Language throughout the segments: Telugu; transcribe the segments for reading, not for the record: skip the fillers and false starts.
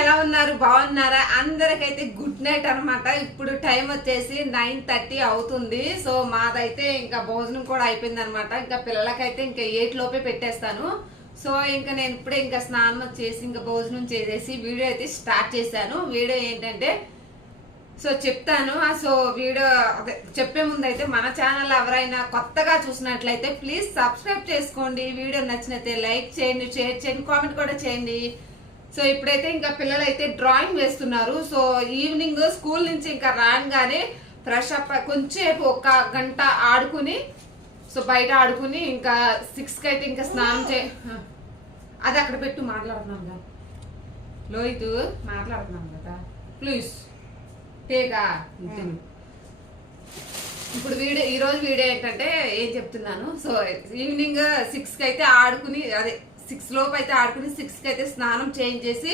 ఎలా ఉన్నారు? బాగున్నారా? అందరికైతే గుడ్ నైట్ అనమాట. ఇప్పుడు టైం వచ్చేసి 9:30 అవుతుంది. సో మాదైతే ఇంకా భోజనం కూడా అయిపోయింది అనమాట. ఇంకా పిల్లలకైతే ఇంకా 8 లోపే పెట్టేస్తాను. సో ఇంకా నేను ఇప్పుడే ఇంకా స్నానం చేసి ఇంకా భోజనం చేసేసి వీడియో అయితే స్టార్ట్ చేశాను. వీడియో ఏంటంటే సో చెప్తాను. సో వీడియో చెప్పే ముందు అయితే మన ఛానల్ ఎవరైనా కొత్తగా చూసినట్లయితే ప్లీజ్ సబ్స్క్రైబ్ చేసుకోండి. వీడియో నచ్చినైతే లైక్ చేయండి, షేర్ చేయండి, కామెంట్ కూడా చేయండి. సో ఇప్పుడైతే ఇంకా పిల్లలు అయితే డ్రాయింగ్ వేస్తున్నారు. సో ఈవినింగ్ స్కూల్ నుంచి ఇంకా రాగానే ఫ్రెష్ అప్ కొంచెంసేపు ఒక గంట ఆడుకుని సో బయట ఆడుకుని ఇంకా 6కి అయితే ఇంకా స్నానం అది అక్కడ పెట్టు మాట్లాడుతున్నాం కదా లోహిత్ మాట్లాడుతున్నాం కదా ప్లీజ్ టేకా. ఇప్పుడు ఈరోజు వీడియో ఏంటంటే ఏం చెప్తున్నాను. సో ఈవినింగ్ 6కి అయితే ఆడుకుని అదే 6 లోపు అయితే ఆడుకుని 6కి అయితే స్నానం చేంజ్ చేసి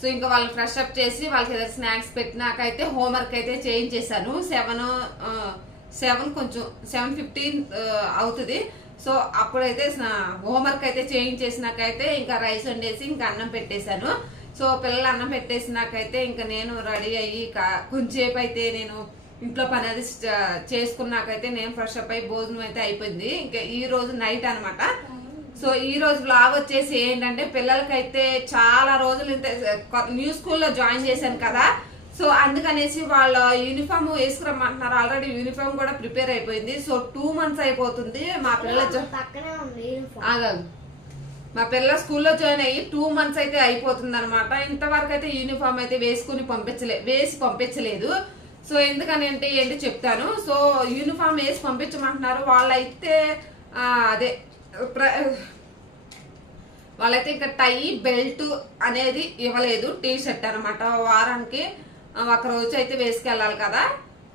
సో ఇంకా వాళ్ళని ఫ్రెష్ అప్ చేసి వాళ్ళకి ఏదైనా స్నాక్స్ పెట్టినాకైతే హోంవర్క్ అయితే చేంజ్ చేశాను. 7:15 అవుతుంది. సో అప్పుడైతే హోంవర్క్ అయితే చేంజ్ చేసినాకైతే ఇంకా రైస్ వండేసి ఇంకా అన్నం పెట్టేశాను. సో పిల్లలు అన్నం పెట్టేసినాకైతే ఇంకా నేను రెడీ అయ్యి కొంచెంసేపు అయితే నేను ఇంట్లో పని అది చేసుకున్నాకైతే నేను ఫ్రెష్ అప్ అయ్యి భోజనం అయితే అయిపోయింది. ఇంకా ఈ రోజు నైట్ అనమాట. సో ఈ రోజు బ్లాగ్ వచ్చేసి ఏంటంటే పిల్లలకైతే చాలా రోజులు న్యూ స్కూల్లో జాయిన్ చేశాను కదా. సో అందుకనేసి వాళ్ళ యూనిఫామ్ వేసుకురమ్మంటున్నారు. ఆల్రెడీ యూనిఫామ్ కూడా ప్రిపేర్ అయిపోయింది. సో 2 months అయిపోతుంది మా పిల్లల స్కూల్లో జాయిన్ అయ్యి 2 months అయితే అయిపోతుంది అనమాట. ఇంతవరకు అయితే యూనిఫామ్ అయితే వేసి పంపించలేదు. సో ఎందుకని అంటే ఏంటి చెప్తాను. సో యూనిఫామ్ వేసి పంపించమంటున్నారు. వాళ్ళైతే వాళ్ళైతే ఇంకా టై బెల్ట్ అనేది ఇవ్వలేదు. టీ షర్ట్ అనమాట. వారానికి ఒక రోజు అయితే వేసుకెళ్ళాలి కదా.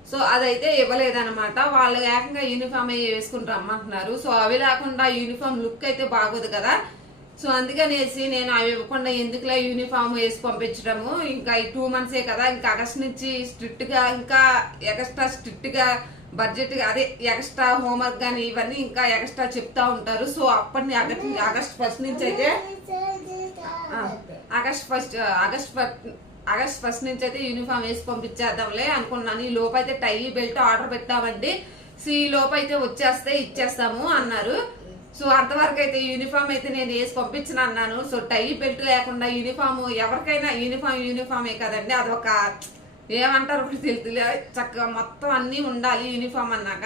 సో అదైతే ఇవ్వలేదన్నమాట. వాళ్ళు ఏకంగా యూనిఫామ్ అయ్యి వేసుకుని రమ్మంటున్నారు. సో అవి లేకుండా యూనిఫామ్ లుక్ అయితే బాగోదు కదా. సో అందుకనేసి నేను అవి ఇవ్వకుండా ఎందుకులా యూనిఫామ్ వేసి పంపించడము. ఇంకా ఈ 2 months కదా. ఇంకా ఆగస్ట్ నుంచి స్ట్రిక్ట్ గా ఇంకా ఎక్స్ట్రా స్ట్రిక్ట్ గా బడ్జెట్ అదే ఎక్స్ట్రా హోంవర్క్ కానీ ఇవన్నీ ఇంకా ఎక్స్ట్రా చెప్తా ఉంటారు. సో అప్పటి ఆగస్ట్ 1st నుంచి అయితే ఆగస్ట్ 1st నుంచి అయితే యూనిఫామ్ వేసి పంపించేద్దాంలే అనుకున్నాను. ఈ లోపు అయితే టై బెల్ట్ ఆర్డర్ పెట్టామండి. సో ఈ లోపు అయితే ఇచ్చేస్తాము అన్నారు. సో అంతవరకు అయితే యూనిఫామ్ అయితే నేను వేసి పంపించిన అన్నాను. సో టై బెల్ట్ లేకుండా యూనిఫామ్ ఎవరికైనా యూనిఫామే కదండి. అదొక ఏమంటారు తెలుతులే. చక్కగా మొత్తం అన్నీ ఉండాలి యూనిఫామ్ అన్నాక.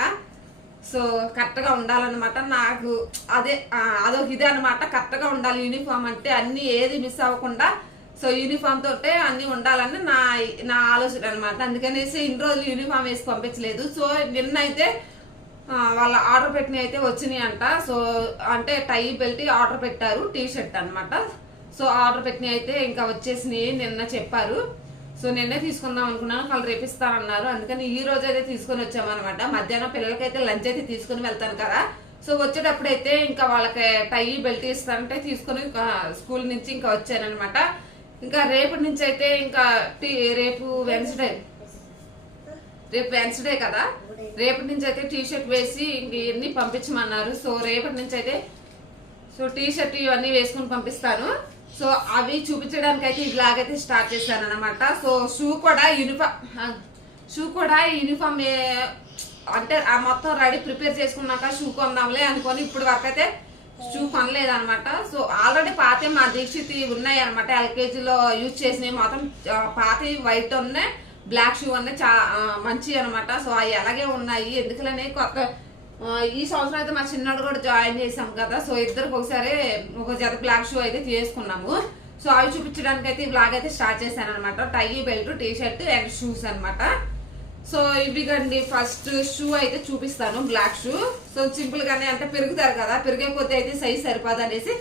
సో కరెక్ట్గా ఉండాలన్నమాట. నాకు అదొక ఇదే అనమాట. కరెక్ట్గా ఉండాలి యూనిఫామ్ అంటే అన్ని ఏది మిస్ అవ్వకుండా సో యూనిఫామ్ తోటే అన్ని ఉండాలని నా ఆలోచన అనమాట. అందుకనేసి ఇన్ని రోజులు యూనిఫామ్ వేసి పంపించలేదు. సో నిన్న అయితే వాళ్ళ ఆర్డర్ పెట్టినవి అయితే వచ్చినాయి అంట. సో అంటే టై బెల్ట్ ఆర్డర్ పెట్టారు. టీ షర్ట్ అనమాట. సో ఆర్డర్ పెట్టినవి అయితే ఇంకా వచ్చేసినాయి నిన్న చెప్పారు. సో నిన్నే తీసుకుందాం అనుకున్నాను. వాళ్ళు రేపిస్తానన్నారు. అందుకని ఈ రోజు అయితే తీసుకొని వచ్చామన్నమాట. మధ్యాహ్నం పిల్లలకైతే లంచ్ అయితే తీసుకుని వెళ్తాను కదా. సో వచ్చేటప్పుడు అయితే ఇంకా వాళ్ళకి టై బెల్ట్ ఇస్తానంటే తీసుకుని స్కూల్ నుంచి ఇంకా వచ్చానమాట. ఇంకా రేపటి నుంచి అయితే ఇంకా రేపు వెన్స్డే కదా. రేపటి నుంచి అయితే టీ షర్ట్ వేసి ఇంక ఇవన్నీ పంపించమన్నారు. సో రేపటి నుంచి అయితే సో టీ షర్ట్ ఇవన్నీ వేసుకుని పంపిస్తాను. సో అవి చూపించడానికి అయితే ఈ బ్లాగ్ అయితే స్టార్ట్ చేశాను అనమాట. సో షూ కూడా యూనిఫామ్ అంటే మొత్తం రెడీ ప్రిపేర్ చేసుకున్నాక షూ కొందాంలే అనుకొని ఇప్పుడు వరకు అయితే షూ కొనలేదనమాట. సో ఆల్రెడీ పాత మా దీక్షిత్ ఉన్నాయి అనమాట. ఎల్కేజీలో యూజ్ చేసినవి మొత్తం పాత వైట్ ఉన్నాయి, బ్లాక్ షూ ఉన్నాయి. మంచి అనమాట. సో అవి అలాగే ఉన్నాయి. ఎందుకనే కొత్త ఈ సంవత్సరం అయితే మా చిన్నోడు కూడా జాయిన్ చేసాం కదా. సో ఇద్దరికి ఒకసారి ఒక జత బ్లాక్ షూ అయితే తీసుకున్నాము. సో అవి చూపించడానికి అయితే ఈ బ్లాగ్ అయితే స్టార్ట్ చేశాను అనమాట. Tie belt T shirt and shoes అనమాట. సో ఇవిగండి ఫస్ట్ షూ అయితే చూపిస్తాను. Black shoe. సో సింపుల్ గానే అంటే పెరుగుతారు కదా. పెరిగే కొద్ది అయితే సైజ్ సరిపోదు అనేసి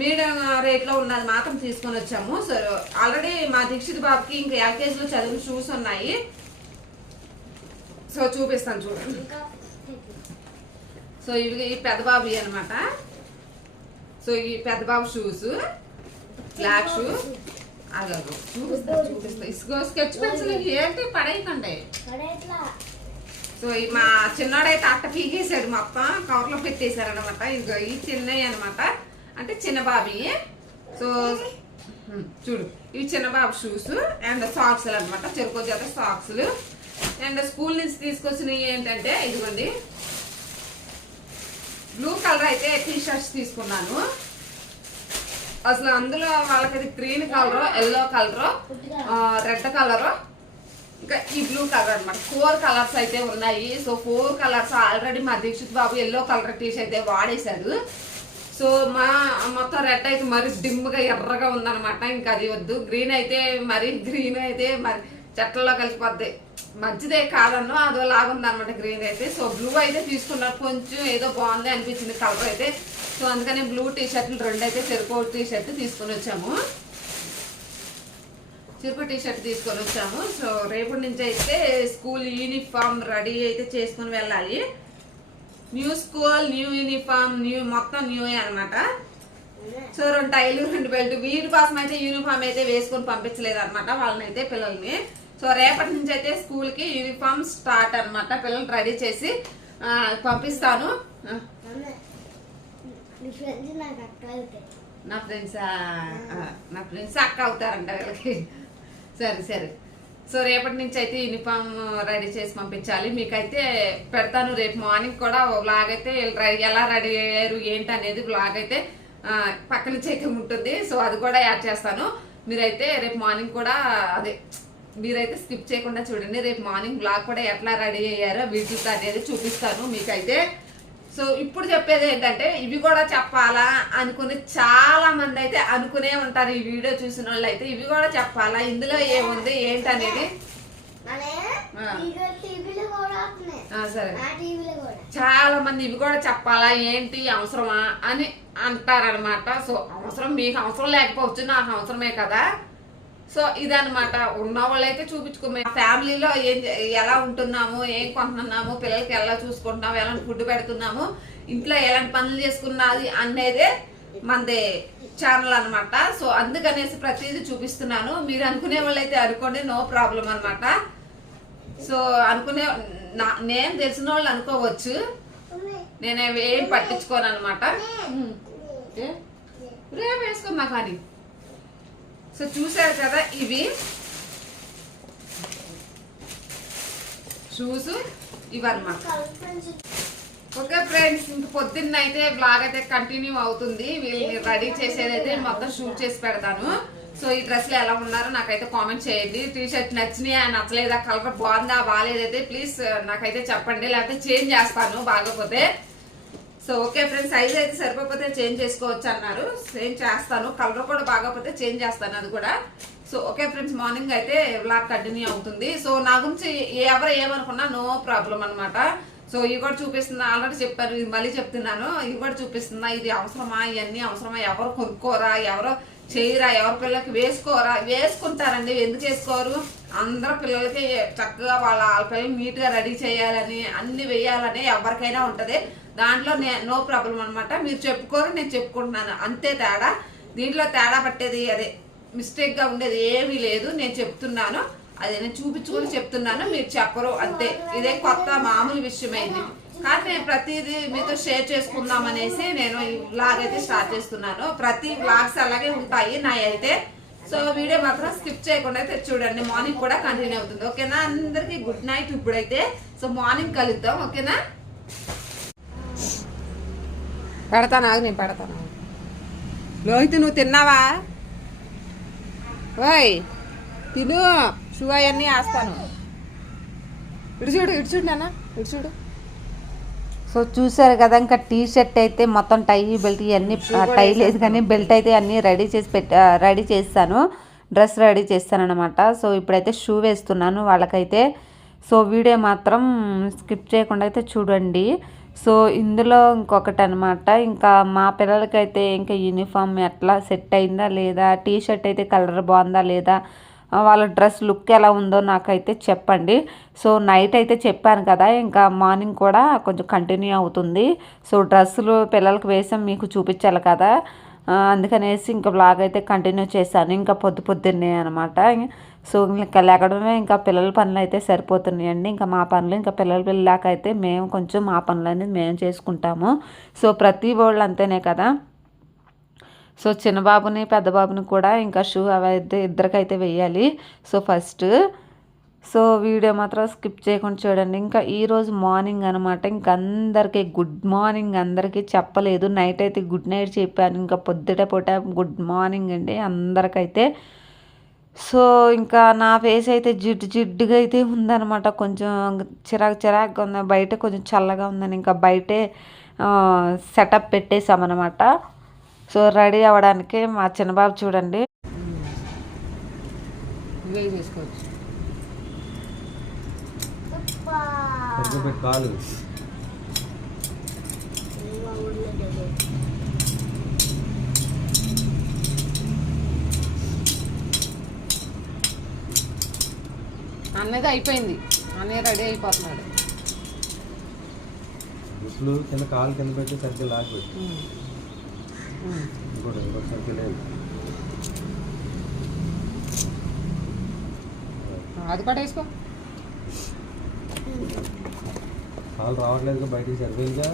మీడియం రేట్ లో ఉన్నది మాత్రం తీసుకొని వచ్చాము. సో ఆల్రెడీ మా దీక్షిత్ బాబుకి ఇంకా ఎల్కేజీలో చదివిన షూస్ ఉన్నాయి. సో చూపిస్తాను చూడండి. సో ఇవి ఈ పెద్ద బాబు అనమాట. సో ఈ పెద్ద బాబు షూస్ బ్లాక్ షూ. చూపిస్తా స్కెచ్ పెన్సిల్ ఏంటి పడేయకండి. సో మా చిన్నోడైతే అట్ట పీకేసాడు. మొత్తం కవర్లో పెట్టేశారు అనమాట. ఇదిగో ఈ చిన్నవి అనమాట. అంటే చిన్న బాబీ. సో చూడు ఇవి చిన్న బాబు షూస్ అండ్ సాక్స్లు అనమాట, చెరుకు జత సాక్స్లు. అండ్ స్కూల్ నుంచి తీసుకొచ్చినవి ఏంటంటే ఇదిగోండి బ్లూ కలర్ అయితే టీ షర్ట్స్ తీసుకున్నాను. అసలు అందులో వాళ్ళకి అది green colour, yellow colour, red colour, ఇంకా ఈ బ్లూ కలర్ అనమాట. 4 కలర్స్ అయితే ఉన్నాయి. సో 4 కలర్స్ ఆల్రెడీ మా దీక్షిత్ బాబు ఎల్లో కలర్ టీ షర్ట్ అయితే వాడేశాడు. సో మొత్తం రెడ్ అయితే మరి డిమ్గా ఎర్రగా ఉందనమాట. ఇంకా అది వద్దు. గ్రీన్ అయితే మరి చెట్లలో కలిసిపోద్ది, మంచిదే కాదన్నో అదో లాగుంది అనమాట గ్రీన్ అయితే. సో బ్లూ అయితే తీసుకున్నాను, కొంచెం ఏదో బాగుంది అనిపించింది కలర్ అయితే. సో అందుకని బ్లూ టీ షర్ట్లు 2 అయితే చెరుకు టీ షర్ట్ తీసుకొని వచ్చాము. సో రేపటి నుంచి అయితే స్కూల్ యూనిఫామ్ రెడీ అయితే చేసుకుని వెళ్ళాలి. న్యూ స్కూల్, న్యూ యూనిఫామ్, మొత్తం న్యూ అనమాట. So 2 టైలు 2 belt. వీరి కోసం అయితే యూనిఫామ్ అయితే వేసుకొని పంపించలేదు అనమాట వాళ్ళనైతే పిల్లల్ని. సో రేపటి నుంచి అయితే స్కూల్ కి యూనిఫామ్ స్టార్ట్ అనమాట. పిల్లలు రెడీ చేసి పంపిస్తాను. నా ఫ్రెండ్స్ అక్క అవుతారంట వీళ్ళకి. సరే. సో రేపటి నుంచి అయితే యూనిఫామ్ రెడీ చేసి పంపించాలి. మీకైతే పెడతాను రేపు మార్నింగ్ కూడా వ్లాగ్ అయితే ఎలా రెడీ అయ్యారు ఏంటి అనేది వ్లాగ్ అయితే పక్క నుంచి అయితే ఉంటుంది. సో అది కూడా యాడ్ చేస్తాను. మీరైతే రేపు మార్నింగ్ కూడా మీరైతే స్కిప్ చేయకుండా చూడండి. రేపు మార్నింగ్ వ్లాగ్ కూడా ఎట్లా రెడీ అయ్యారో వీటితో అనేది చూపిస్తాను మీకైతే. సో ఇప్పుడు చెప్పేది ఏంటంటే ఇవి కూడా చెప్పాలా అనుకుని చాలా మంది అయితే అనుకునే ఉంటారు. ఈ వీడియో చూసిన వాళ్ళు అయితే ఇవి కూడా చెప్పాలా, ఇందులో ఏముంది ఏంటనేది. సరే, చాలా మంది ఇవి కూడా చెప్పాలా ఏంటి అవసరమా అని అంటారనమాట. సో అవసరం, మీకు అవసరం లేకపోవచ్చు, నాకు అవసరమే కదా. సో ఇదనమాట. ఉన్న వాళ్ళైతే చూపించుకోమే ఫ్యామిలీలో ఎలా ఉంటున్నాము, ఏం కొంటున్నాము, పిల్లలకి ఎలా చూసుకుంటున్నాము, ఎలాంటి ఫుడ్ పెడుతున్నాము, ఇంట్లో ఎలాంటి పనులు చేసుకున్నది అనేదే మనది ఛానల్ అనమాట. సో అందుకనేసి ప్రతిదీ చూపిస్తున్నాను. మీరు అనుకునే వాళ్ళైతే అనుకోండి, నో ప్రాబ్లం అనమాట. సో అనుకునే నేను తెలిసిన వాళ్ళు అనుకోవచ్చు, నేనేం పట్టించుకోను అనమాట. రేపు వేసుకున్నా కానీ. సో చూసారు కదా ఇవి షూస్ ఇవన్నమాట. ఓకే ఫ్రెండ్స్, ఇంక పొద్దున్న అయితే బ్లాగ్ అయితే కంటిన్యూ అవుతుంది. వీళ్ళని రెడీ చేసేదైతే మొత్తం షూట్ చేసి పెడతాను. సో ఈ డ్రెస్లు ఎలా ఉన్నారో నాకైతే కామెంట్ చేయండి. టీ షర్ట్ నచ్చినాయా నచ్చలేదా, కలర్ బాగుందా బాగాలేదైతే ప్లీజ్ నాకైతే చెప్పండి, లేకపోతే చేంజ్ చేస్తాను బాగోపోతే. సో ఓకే ఫ్రెండ్స్, సైజ్ అయితే సరిపోతే చేంజ్ చేసుకోవచ్చు అన్నారు, చేంజ్ చేస్తాను. కలర్ కూడా బాగోపోతే చేంజ్ చేస్తాను అది కూడా. సో ఓకే ఫ్రెండ్స్, మార్నింగ్ అయితే వ్లాగ్ కంటిన్యూ అవుతుంది. సో నా గురించి ఎవరు ఏమనుకున్నా నో ప్రాబ్లం అనమాట. సో ఇవి కూడా చూపిస్తున్నా, ఆల్రెడీ చెప్పారు, ఇది మళ్ళీ చెప్తున్నాను. ఇవి కూడా చూపిస్తున్నా, ఇది అవసరమా, ఇవన్నీ అవసరమా, ఎవరు కొనుక్కోరా, ఎవరో చేయరా, ఎవరి పిల్లలకి వేసుకోరా, వేసుకుంటారండి, ఎందుకు వేసుకోరు. అందరు పిల్లలకి చక్కగా వాళ్ళ పిల్లలు నీట్గా రెడీ చేయాలని, అన్ని వేయాలని ఎవరికైనా ఉంటుంది. దాంట్లో నో ప్రాబ్లం అనమాట. మీరు చెప్పుకోరు, నేను చెప్పుకుంటున్నాను, అంతే తేడా. దీంట్లో తేడా పట్టేది అదే మిస్టేక్గా ఉండేది ఏమీ లేదు. నేను చెప్తున్నాను, అదే నేను చూపించుకొని చెప్తున్నాను, మీరు చెప్పరు అంతే. ఇదే కొత్త మామూలు విషయమైంది కానీ నేను ప్రతిదీ మీతో షేర్ చేసుకుందాం అనేసి నేను ఈ వ్లాగ్ అయితే స్టార్ట్ చేస్తున్నాను. ప్రతి వ్లాగ్స్ అలాగే ఉంటాయి నా అయితే. సో వీడియో మాత్రం స్కిప్ చేయకుండా అయితే చూడండి, మార్నింగ్ కూడా కంటిన్యూ అవుతుంది. ఓకేనా, అందరికి గుడ్ నైట్ ఇప్పుడైతే. సో మార్నింగ్ కలుద్దాం, ఓకేనా. పెడతాను, నేను పెడతాను. లోహిత్ నువ్వు తిన్నావా? ఓయ్ తిను, షూ అవన్నీ వేస్తాను. ఇటు చూడు నాన్న, ఇటు చూడు. సో చూసారు కదా, ఇంకా టీ షర్ట్ అయితే మొత్తం టై బెల్ట్ ఇవన్నీ, టై లేదు కానీ బెల్ట్ అయితే అన్నీ రెడీ చేస్తాను, డ్రెస్ రెడీ చేస్తాను అనమాట. సో ఇప్పుడైతే షూ వేస్తున్నాను వాళ్ళకైతే. సో వీడియో మాత్రం స్కిప్ చేయకుండా అయితే చూడండి. సో ఇందులో ఇంకొకటి అనమాట, ఇంకా మా పిల్లలకైతే ఇంకా యూనిఫామ్ ఎట్లా సెట్ అయిందా లేదా, టీ షర్ట్ అయితే కలర్ బాగుందా లేదా, వాళ్ళ డ్రెస్ లుక్ ఎలా ఉందో నాకైతే చెప్పండి. సో నైట్ అయితే చెప్పాను కదా, ఇంకా మార్నింగ్ కూడా కొంచెం కంటిన్యూ అవుతుంది. సో డ్రెస్సులు పిల్లలకి వేసాం, మీకు చూపించాలి కదా, అందుకనేసి ఇంకా బ్లాగ్ అయితే కంటిన్యూ చేశాను. ఇంకా పొద్దున్నే అనమాట. సో ఇంకా లేకడమే ఇంకా పిల్లల పనులు అయితే సరిపోతున్నాయండి. ఇంకా మా పనులు ఇంకా పిల్లలు వెళ్ళాక అయితే మేము కొంచెం మా పనులు అనేది మేము చేసుకుంటాము. సో ప్రతి వాళ్ళు అంతేనే కదా. సో చిన్న బాబుని పెద్ద బాబుని కూడా ఇంకా షూ అవి అయితే ఇద్దరికైతే వేయాలి. సో ఫస్ట్ సో వీడియో మాత్రం స్కిప్ చేయకుండా చూడండి. ఇంకా ఈరోజు మార్నింగ్ అనమాట. ఇంక అందరికీ గుడ్ మార్నింగ్, అందరికీ చెప్పలేదు. నైట్ అయితే గుడ్ నైట్ చెప్పాను. ఇంకా పొద్దుట పూట గుడ్ మార్నింగ్ అండి అందరికైతే. సో ఇంకా నా ఫేస్ అయితే జిడ్డుగా అయితే ఉందన్నమాట. కొంచెం చిరాకుగా ఉంది. బయట కొంచెం చల్లగా ఉందని ఇంకా బయటే సెటప్ పెట్టేసామన్నమాట. సో రెడీ అవ్వడానికి మా చిన్నబాబు చూడండి. అన్నది అయిపోయింది. అన్నయ్య రెడీ అయిపోతున్నాడు. కింద కాలు కింద పెట్టి సరిగ్గా లాగిపెట్టి ఇంకోటి సరిగ్గా లేదు. అది కూడా వేసుకో. కాలు రావట్లేదు బయటికి సరిపోయిందిగా.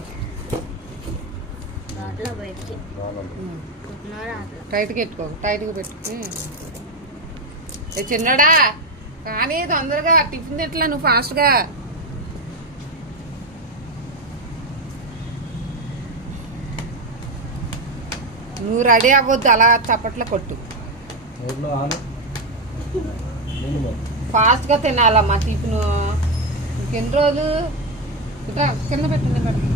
టైట్గా పెట్టుకో. టైట్గా పెట్టుకుని చిన్నడా కానీ తొందరగా టిఫిన్ తిట్లా నువ్వు ఫాస్ట్గా. నువ్వు రెడీ అవ్వద్దు, అలా చప్పట్లో కొట్టు. ఫాస్ట్గా తినాలమ్మా టిఫిన్. ఇంకెన్ని రోజులు ఇట్లా కింద పెట్టండి.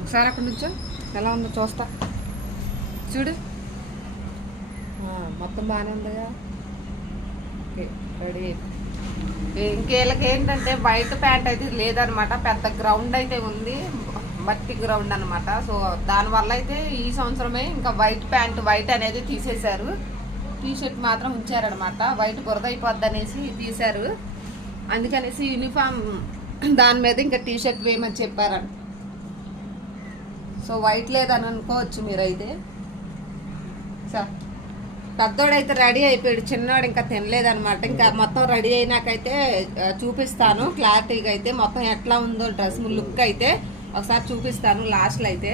ఒకసారి అక్కడి నుంచో ఎలా ఉందో చూస్తా. చూడు మొత్తం బాగానే ఉందిగా. Okay ready. ఇంకేళ్ళకి ఏంటంటే బయట ప్యాంట్ అయితే లేదనమాట. పెద్ద గ్రౌండ్ అయితే ఉంది, మట్టి గ్రౌండ్ అనమాట. సో దానివల్ల అయితే ఈ సంవత్సరమే ఇంకా వైట్ అనేది తీసేశారు. టీషర్ట్ మాత్రం ఉంచారనమాట. వైట్ బురద అయిపోద్ది అనేసి తీశారు. అందుకనేసి యూనిఫామ్ దాని మీద ఇంకా టీషర్ట్ వేయమని చెప్పారంట. సో వైట్ లేదని అనుకోవచ్చు మీరైతే. సార్ పెద్దోడైతే రెడీ అయిపోయాడు, చిన్నవాడు ఇంకా తినలేదనమాట. ఇంకా మొత్తం రెడీ అయినాకైతే చూపిస్తాను క్లారిటీగా అయితే మొత్తం ఎట్లా ఉందో డ్రెస్ లుక్ అయితే ఒకసారి చూపిస్తాను లాస్ట్లో అయితే.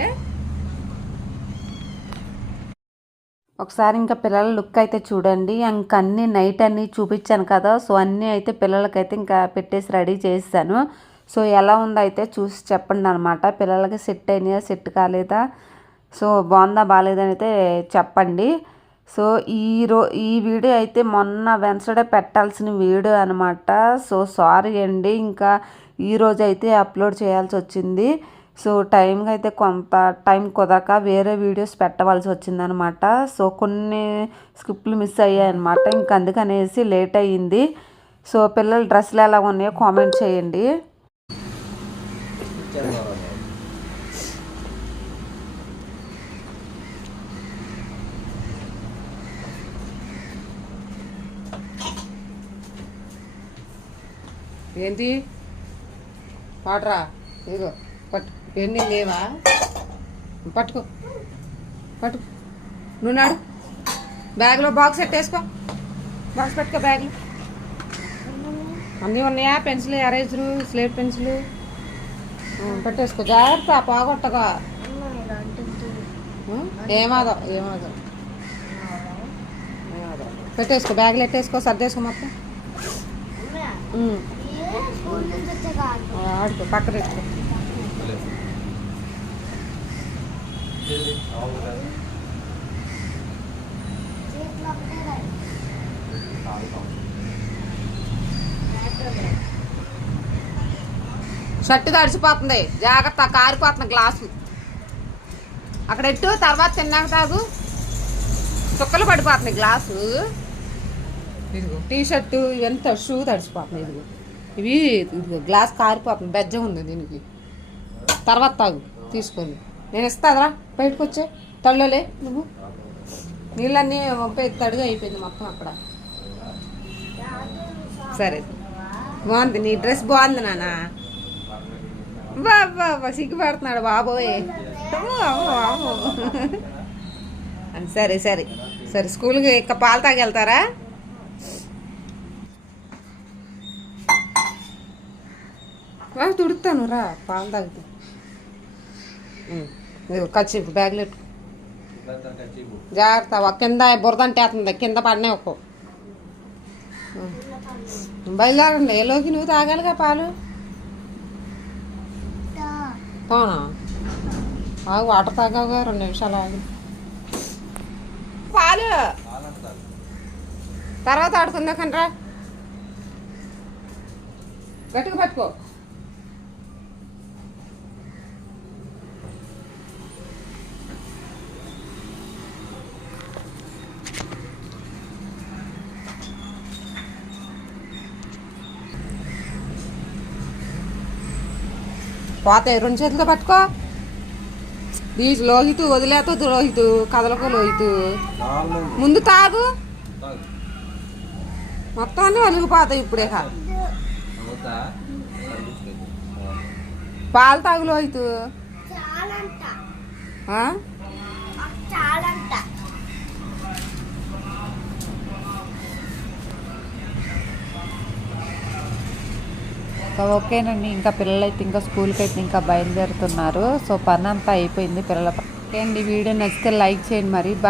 ఒకసారి ఇంకా పిల్లల లుక్ అయితే చూడండి. ఇంక అన్నీ నైట్ అన్నీ చూపించాను కదా. సో అన్నీ అయితే పిల్లలకైతే ఇంకా పెట్టేసి రెడీ చేసాను. సో ఎలా ఉందో అయితే చూసి చెప్పండి అనమాట. పిల్లలకి సెట్ అయినాయా సెట్ కాలేదా, సో బాగుందా బాగాలేదని అయితే చెప్పండి. సో ఈ వీడియో అయితే మొన్న వెన్స్డే పెట్టాల్సిన వీడియో అనమాట. సో సారీ అండి, ఇంకా ఈరోజు అయితే అప్లోడ్ చేయాల్సి వచ్చింది. సో టైంకి అయితే కొంత టైం కుదరక వేరే వీడియోస్ పెట్టవలసి వచ్చిందనమాట. సో కొన్ని స్క్రిప్ట్లు మిస్ అయ్యాయి అనమాట. ఇంక అందుకనేసి లేట్ అయ్యింది. సో పిల్లల డ్రెస్సులు ఎలా ఉన్నాయో కామెంట్ చేయండి. ఏంటి పాటరా ఇదిగో పట్టు. ఎన్ని లేవా పట్టుకో నువ్వు నాడు. బ్యాగ్లో బాక్స్ పెట్టేసుకో. బాక్స్ పెట్టుకో బ్యాగ్లో. అన్నీ ఉన్నాయా? పెన్సిల్, ఎరేజరు, స్లేట్ పెన్సిల్ పెట్టేసుకో. జాగ్రత్త పోగొట్టగా. ఏమాదో పెట్టేసుకో. బ్యాగ్లో పెట్టేసుకో. సర్దేసుకో మొత్తం. ఆడుకో పక్కన పెట్టుకో. షర్టు తడిసిపోతుంది, జాగ్రత్త. కారిపోతుంది గ్లాసు. అక్కడ ఎట్టు, తర్వాత తిన్నాక తాగు. చుక్కలు పడిపోతుంది గ్లాసు. ఇదిగో టీషర్టు ఎంత షూ తడిసిపోతుంది. ఇదిగో ఇవి ఇదిగో గ్లాస్ కారిపోతుంది. బెజ్జం ఉంది దీనికి. తర్వాత తాగు తీసుకొని. నేను ఇస్తాదరా బయటకు వచ్చే. తళ్ళలే నువ్వు నీళ్ళన్నీ తడిగా అయిపోయింది మొత్తం అక్కడ. సరే బాగుంది, నీ డ్రెస్ బాగుంది నాన్న. బాబా సిగ్గుపడుతున్నాడు బాబోయ్. సరే సరే స్కూల్కి ఇక పాలు తాగి వెళ్తారా? తుడుతాను రా, పాలు తాగుతా. ఖర్చు బ్యాగ్లో జాగ్రత్త. కింద బురద అంటే అవుతుంది, కింద పడినే ఒక్కో. బయలుదేరండి. ఏలోకి నువ్వు తాగాలిగా పాలు. అవునా? ఆగు, వాటర్ తాగావుగా, 2 నిమిషాలు ఆగి. పాలు తర్వాత ఆడుకుందా కంట్రా. గట్టిగా పట్టుకో. పోతాయి, 2 చేతులతో పట్టుకో. దీని లోహితు వదిలేతో లోహితు కదలకు లోహితు. ముందు తాగు, మొత్తాన్ని వలిగిపోతాయి ఇప్పుడే. పాలు తాగు లోహితు. సో ఓకేనండి, ఇంకా పిల్లలైతే ఇంకా స్కూల్కి అయితే ఇంకా బయలుదేరుతున్నారు. సో పని అంతా అయిపోయింది పిల్లల. ఓకే అండి, వీడియో నచ్చితే లైక్ చేయండి మరి. బాయ్.